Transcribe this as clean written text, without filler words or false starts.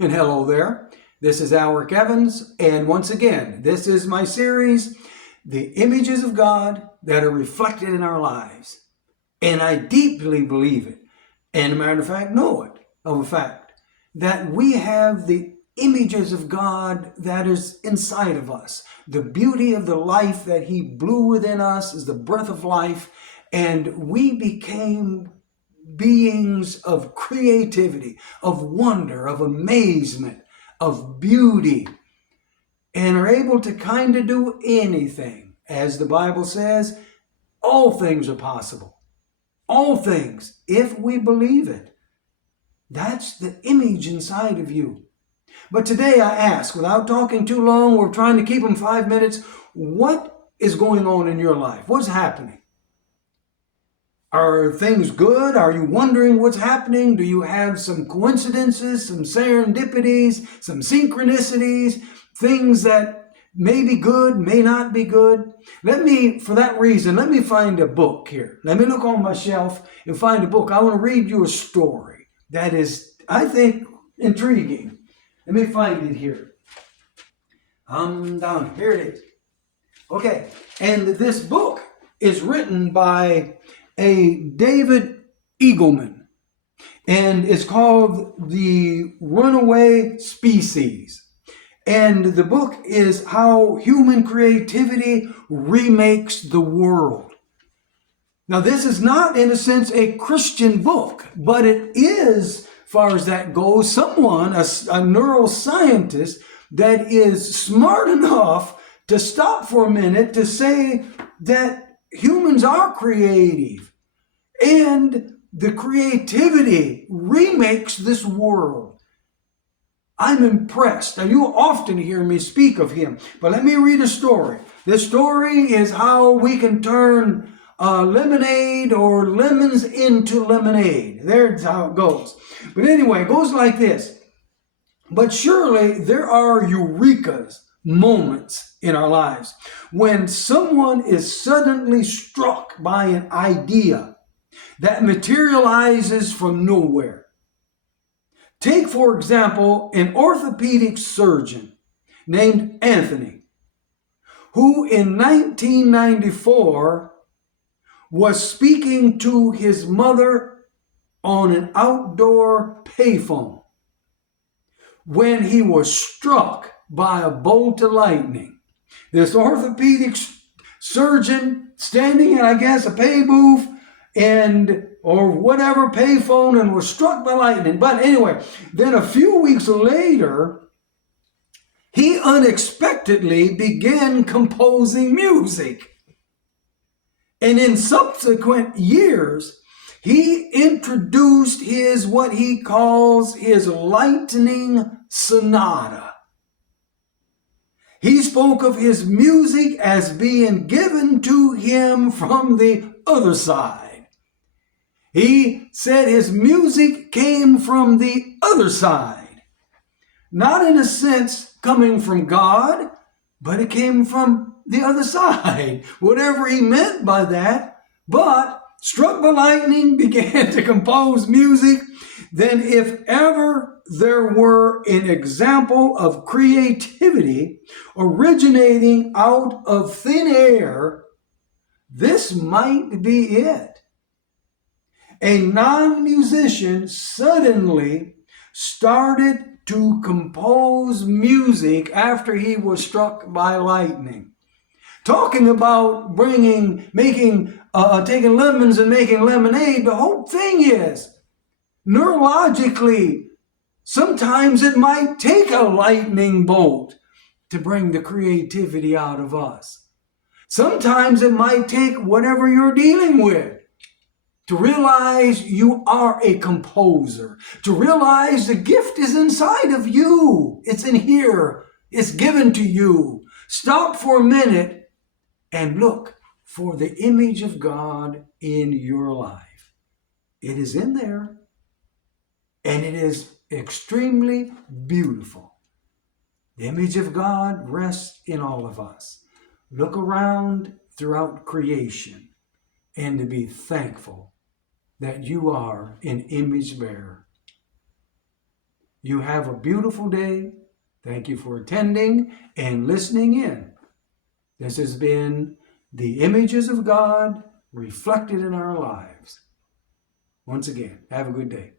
And hello there. This is Alric Evans, and once again, this is my series, The Images of God That Are Reflected in Our Lives. And I deeply believe it, and a matter of fact, know it of a fact, that we have the images of God that is inside of us. The beauty of the life that He blew within us is the breath of life, and we became beings of creativity, of wonder, of amazement, of beauty, and are able to kind of do anything. As the Bible says, all things are possible. All things, if we believe it. That's the image inside of you. But today I ask, without talking too long, we're trying to keep them 5 minutes, what is going on in your life? What's happening? Are things good? Are you wondering what's happening? Do you have some coincidences, some serendipities, some synchronicities, things that may be good, may not be good? For that reason, let me find a book here. Let me look on my shelf and find a book. I want to read you a story that is, I think, intriguing. Let me find it here. Down. Here it is. Okay, and this book is written by a David Eagleman, and it's called The Runaway Species. And the book is How Human Creativity Remakes the World. Now, this is not, in a sense, a Christian book, but it is, as far as that goes, someone, a neuroscientist, that is smart enough to stop for a minute to say that humans are creative. And the creativity remakes this world. I'm impressed. Now, you often hear me speak of him, but let me read a story. This story is how we can turn lemonade or lemons into lemonade. There's how it goes. But anyway, it goes like this. But surely there are eureka's, moments in our lives when someone is suddenly struck by an idea that materializes from nowhere. Take, for example, an orthopedic surgeon named Anthony, who in 1994 was speaking to his mother on an outdoor payphone when he was struck by a bolt of lightning. This orthopedic surgeon standing in, I guess, a pay booth or whatever payphone, and was struck by lightning. But anyway, then a few weeks later, he unexpectedly began composing music. And in subsequent years, he introduced what he calls his lightning sonata. He spoke of his music as being given to him from the other side. He said his music came from the other side. Not in a sense coming from God, but it came from the other side. Whatever he meant by that. But struck by lightning, began to compose music. Then if ever there were an example of creativity originating out of thin air, this might be it. A non-musician suddenly started to compose music after he was struck by lightning. Talking about taking lemons and making lemonade, the whole thing is, neurologically, sometimes it might take a lightning bolt to bring the creativity out of us. Sometimes it might take whatever you're dealing with to realize you are a composer, to realize the gift is inside of you. It's in here. It's given to you. Stop for a minute and look for the image of God in your life. It is in there, and it is extremely beautiful. The image of God rests in all of us. Look around throughout creation and to be thankful that you are an image bearer. You have a beautiful day. Thank you for attending and listening in. This has been the images of God reflected in our lives. Once again, have a good day.